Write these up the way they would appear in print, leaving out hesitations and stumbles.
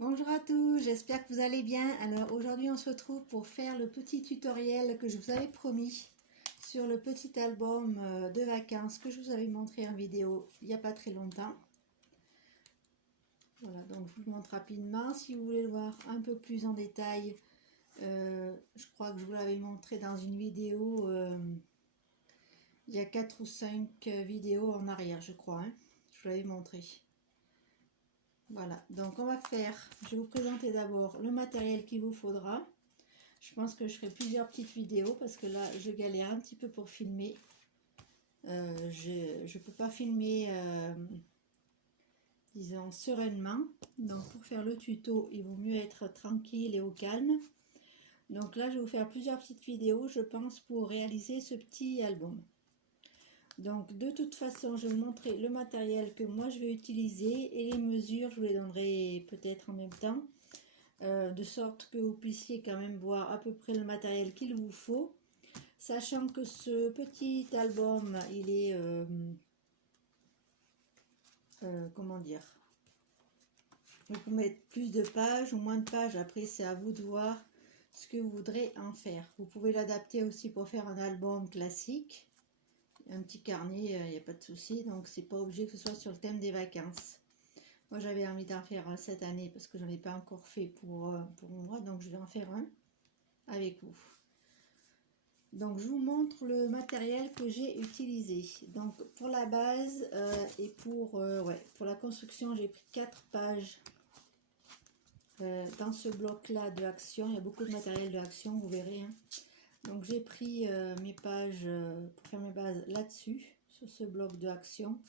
Bonjour à tous, j'espère que vous allez bien. Alors aujourd'hui on se retrouve pour faire le petit tutoriel que je vous avais promis sur le petit album de vacances que je vous avais montré en vidéo il n'y a pas très longtemps. Voilà, donc je vous le montre rapidement. Si vous voulez le voir un peu plus en détail, je crois que je vous l'avais montré dans une vidéo il y a 4 ou 5 vidéos en arrière, je crois, hein. Je vous l'avais montré. Voilà, donc on va faire, je vais vous présenter d'abord le matériel qu'il vous faudra. Je pense que je ferai plusieurs petites vidéos parce que là je galère un petit peu pour filmer. Je ne peux pas filmer, disons, sereinement. Donc pour faire le tuto, il vaut mieux être tranquille et au calme. Donc là je vais vous faire plusieurs petites vidéos, je pense, pour réaliser ce petit album. Donc de toute façon, je vais vous montrer le matériel que moi je vais utiliser et les mesures, je vous les donnerai peut-être en même temps, de sorte que vous puissiez quand même voir à peu près le matériel qu'il vous faut, sachant que ce petit album, il est, comment dire, vous pouvez mettre plus de pages ou moins de pages, après c'est à vous de voir ce que vous voudrez en faire. Vous pouvez l'adapter aussi pour faire un album classique. Un petit carnet, il n'y a pas de souci, donc c'est pas obligé que ce soit sur le thème des vacances. Moi j'avais envie d'en faire un cette année parce que je n'en ai pas encore fait pour moi, donc je vais en faire un avec vous. Donc je vous montre le matériel que j'ai utilisé. Donc pour la base et pour la construction, j'ai pris 4 pages dans ce bloc là de action. Il y a beaucoup de matériel de action, vous verrez, hein. Donc j'ai pris mes pages pour faire mes bases là-dessus, sur ce bloc de action.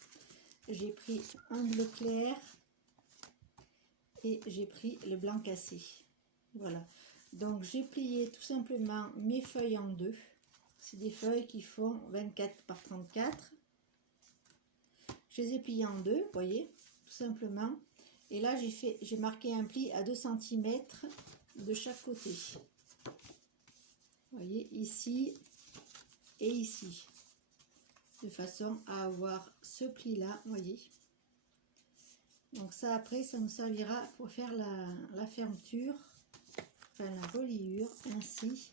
J'ai pris un bleu clair et j'ai pris le blanc cassé. Voilà. Donc j'ai plié tout simplement mes feuilles en deux. C'est des feuilles qui font 24 par 34. Je les ai pliées en deux, vous voyez, tout simplement. Et là j'ai marqué un pli à 2 cm de chaque côté. Vous voyez, ici et ici, de façon à avoir ce pli là, vous voyez. Donc ça, après, ça nous servira pour faire la fermeture, enfin la reliure, ainsi,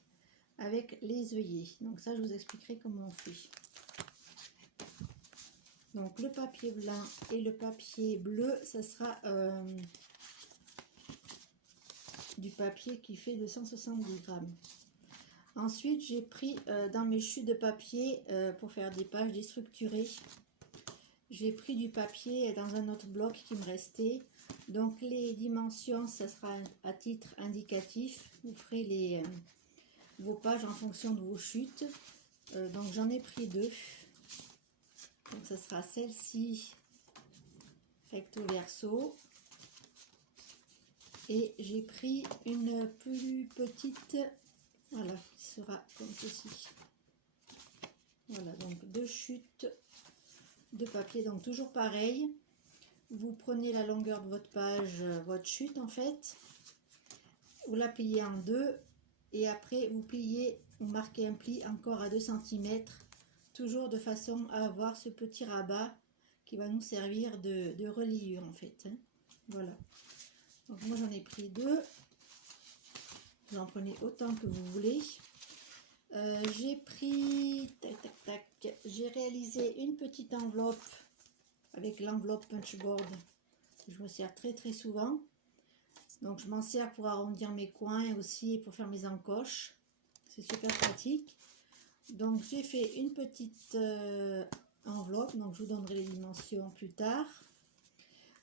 avec les œillets. Donc ça, je vous expliquerai comment on fait. Donc le papier blanc et le papier bleu, ça sera du papier qui fait 270 grammes. Ensuite, j'ai pris dans mes chutes de papier pour faire des pages déstructurées. J'ai pris du papier dans un autre bloc qui me restait. Donc les dimensions, ça sera à titre indicatif. Vous ferez vos pages en fonction de vos chutes. Donc j'en ai pris 2. Donc ça sera celle-ci recto verso. Et j'ai pris une plus petite, voilà, qui sera comme ceci. Voilà, donc 2 chutes de papier. Donc toujours pareil. Vous prenez la longueur de votre page, votre chute en fait. Vous la pliez en deux. Et après vous pliez, vous marquez un pli encore à 2 cm. Toujours de façon à avoir ce petit rabat qui va nous servir de reliure en fait, hein. Voilà. Donc moi j'en ai pris 2. Vous en prenez autant que vous voulez. J'ai pris, j'ai réalisé une petite enveloppe avec l'enveloppe punchboard. Je me sers très très souvent. Donc je m'en sers pour arrondir mes coins aussi et pour faire mes encoches. C'est super pratique. Donc j'ai fait une petite enveloppe, donc je vous donnerai les dimensions plus tard.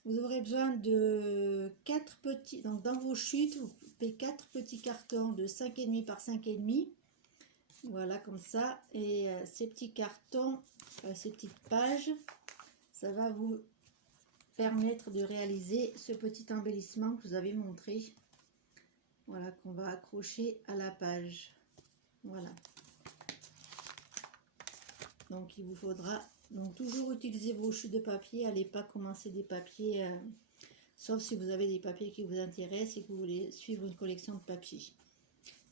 Vous aurez besoin de 4 petits, donc dans vos chutes, vous coupez 4 petits cartons de 5,5 par 5,5. Voilà, comme ça. Et ces petits cartons, ces petites pages, ça va vous permettre de réaliser ce petit embellissement que je vous avais montré. Voilà, qu'on va accrocher à la page. Voilà. Donc il vous faudra donc toujours utiliser vos chutes de papier. Allez pas commencer des papiers, sauf si vous avez des papiers qui vous intéressent et que vous voulez suivre une collection de papiers.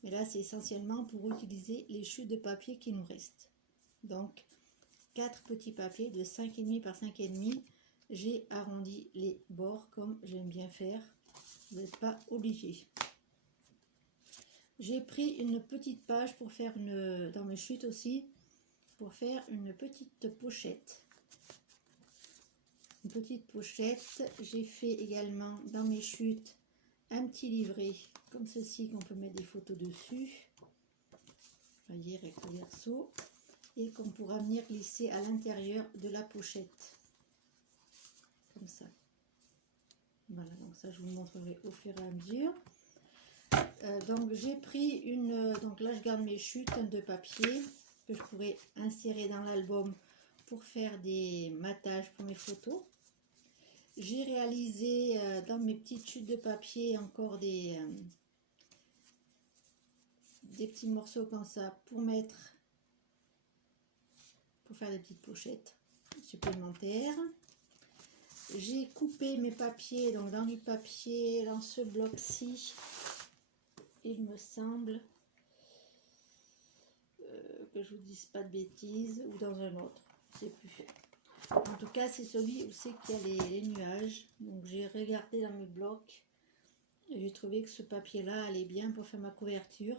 Mais là c'est essentiellement pour utiliser les chutes de papier qui nous restent. Donc 4 petits papiers de 5,5 par 5,5. J'ai arrondi les bords comme j'aime bien faire. vous n'êtes pas obligé. J'ai pris une petite page pour faire dans mes chutes aussi, pour faire une petite pochette. Une petite pochette. J'ai fait également dans mes chutes un petit livret comme ceci qu'on peut mettre des photos dessus. Vous voyez, recto verso. Et qu'on pourra venir glisser à l'intérieur de la pochette. Comme ça. Voilà, donc ça je vous le montrerai au fur et à mesure. Donc j'ai pris donc là je garde mes chutes de papier que je pourrais insérer dans l'album pour faire des matages pour mes photos. J'ai réalisé dans mes petites chutes de papier encore des petits morceaux comme ça pour faire des petites pochettes supplémentaires. J'ai coupé mes papiers donc dans du papier dans ce bloc-ci. Il me semble que je vous dise pas de bêtises, ou dans un autre, je sais plus. En tout cas, c'est celui où c'est qu'il y a les nuages. Donc j'ai regardé dans mes blocs et j'ai trouvé que ce papier-là allait bien pour faire ma couverture.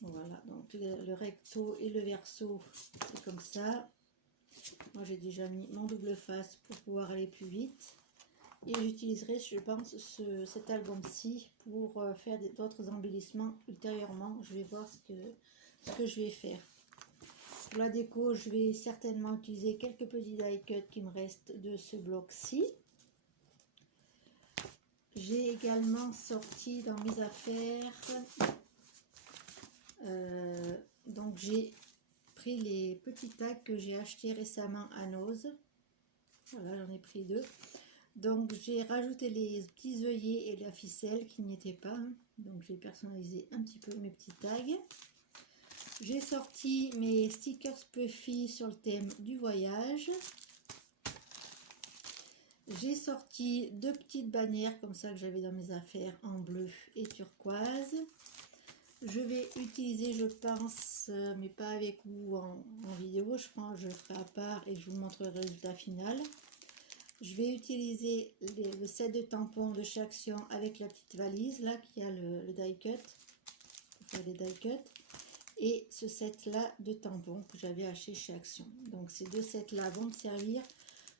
Voilà, donc le recto et le verso, c'est comme ça. Moi, j'ai déjà mis mon double face pour pouvoir aller plus vite. Et j'utiliserai, je pense, cet album-ci pour faire d'autres embellissements ultérieurement. Je vais voir ce que je vais faire. Pour la déco, je vais certainement utiliser quelques petits die cuts qui me restent de ce bloc-ci. J'ai également sorti dans mes affaires, donc j'ai pris les petits tags que j'ai achetés récemment à Nose. Voilà, j'en ai pris 2. Donc j'ai rajouté les petits œillets et la ficelle qui n'y étaient pas. Donc j'ai personnalisé un petit peu mes petits tags. J'ai sorti mes stickers Puffy sur le thème du voyage. J'ai sorti 2 petites bannières comme ça que j'avais dans mes affaires en bleu et turquoise. Je vais utiliser, je pense, mais pas avec vous en vidéo, je ferai à part et je vous montrerai le résultat final. Je vais utiliser le set de tampons de chez Action avec la petite valise là qui a le die cut, pour faire les die cuts, et ce set là de tampons que j'avais acheté chez Action. Donc ces 2 sets là vont me servir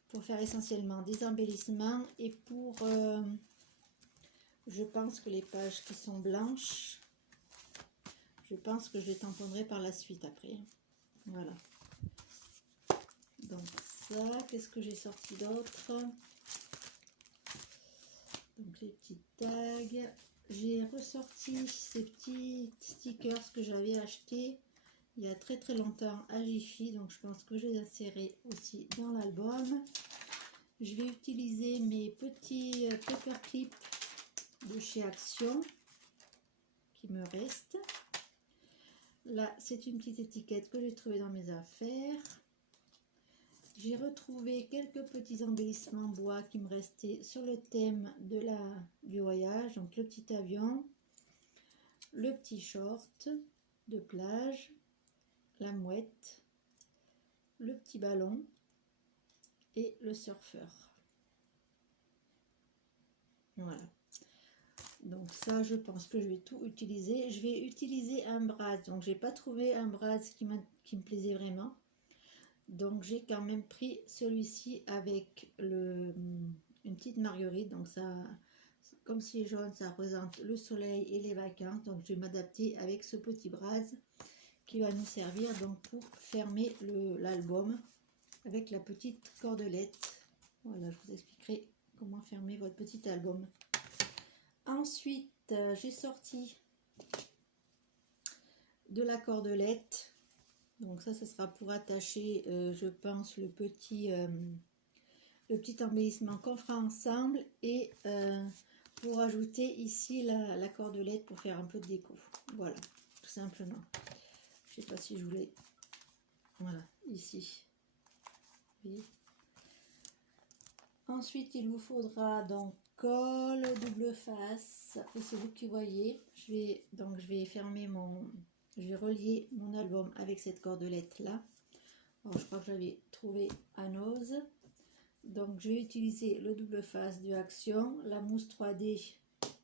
pour faire essentiellement des embellissements et pour, je pense que les pages qui sont blanches, je pense que je les tamponnerai par la suite après. Voilà. Donc ça, qu'est-ce que j'ai sorti d'autre? Donc les petits tags. J'ai ressorti ces petits stickers que j'avais achetés il y a très longtemps à Jiffy. Donc je pense que je les insérer aussi dans l'album. Je vais utiliser mes petits paper clips de chez Action qui me restent. Là, c'est une petite étiquette que j'ai trouvée dans mes affaires. J'ai retrouvé quelques petits embellissements bois qui me restaient sur le thème du voyage. Donc le petit avion, le petit short de plage, la mouette, le petit ballon et le surfeur. Voilà. Donc ça, je pense que je vais tout utiliser. Je vais utiliser un brasse. Donc j'ai pas trouvé un brasse qui me plaisait vraiment. Donc j'ai quand même pris celui-ci avec une petite marguerite. Donc ça, comme c'est jaune, ça représente le soleil et les vacances. Donc je vais m'adapter avec ce petit brasse qui va nous servir donc pour fermer l'album avec la petite cordelette. Voilà, je vous expliquerai comment fermer votre petit album. Ensuite, j'ai sorti de la cordelette. Donc ça sera pour attacher, je pense, le petit embellissement qu'on fera ensemble. Et pour ajouter ici la cordelette pour faire un peu de déco. Voilà, tout simplement. Je ne sais pas si je voulais... Voilà, ici. Vous voyez. Ensuite, il vous faudra donc colle, double face. Après, c'est vous qui voyez. Je vais fermer je vais relier mon album avec cette cordelette là. Alors, je crois que j'avais trouvé à Nose. Donc je vais utiliser le double face de Action, la mousse 3D,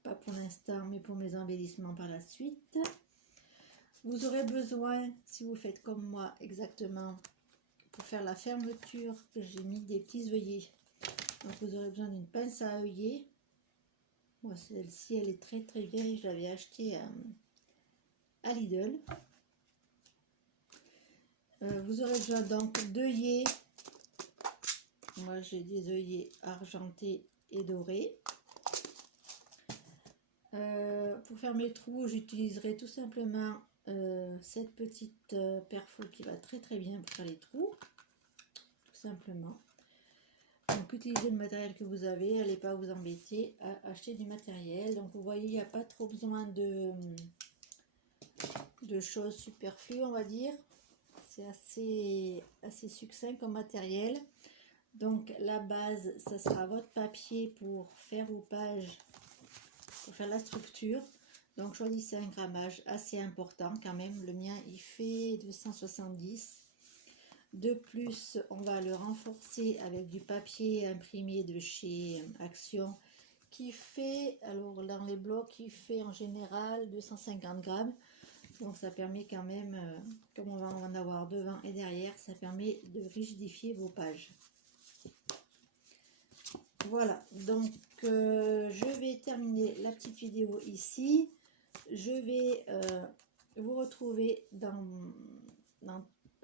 pas pour l'instant, mais pour mes embellissements par la suite. Vous aurez besoin, si vous faites comme moi exactement, pour faire la fermeture, que j'ai mis des petits œillets. Donc vous aurez besoin d'une pince à œillet. Moi celle-ci elle est très très vieille, je l'avais achetée à Lidl. Vous aurez besoin donc d'œillets. Moi j'ai des œillets argentés et dorés. Pour faire mes trous, j'utiliserai tout simplement cette petite perfo qui va très très bien pour faire les trous, tout simplement. Donc utilisez le matériel que vous avez, n'allez pas vous embêter à acheter du matériel. Donc vous voyez, il n'y a pas trop besoin de choses superflues, on va dire. C'est assez succinct comme matériel. Donc la base, ça sera votre papier pour faire vos pages, pour faire la structure. Donc choisissez un grammage assez important quand même. Le mien il fait 270. De plus, on va le renforcer avec du papier imprimé de chez Action qui fait, alors dans les blocs, il fait en général 250 grammes. Donc ça permet quand même, comme on va en avoir devant et derrière, ça permet de rigidifier vos pages. Voilà, donc je vais terminer la petite vidéo ici. Je vais vous retrouver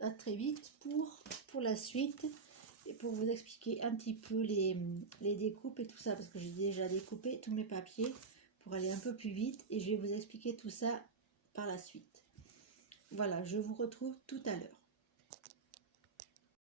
à très vite pour la suite et pour vous expliquer un petit peu les découpes et tout ça, parce que j'ai déjà découpé tous mes papiers pour aller un peu plus vite et je vais vous expliquer tout ça par la suite. Voilà, je vous retrouve tout à l'heure.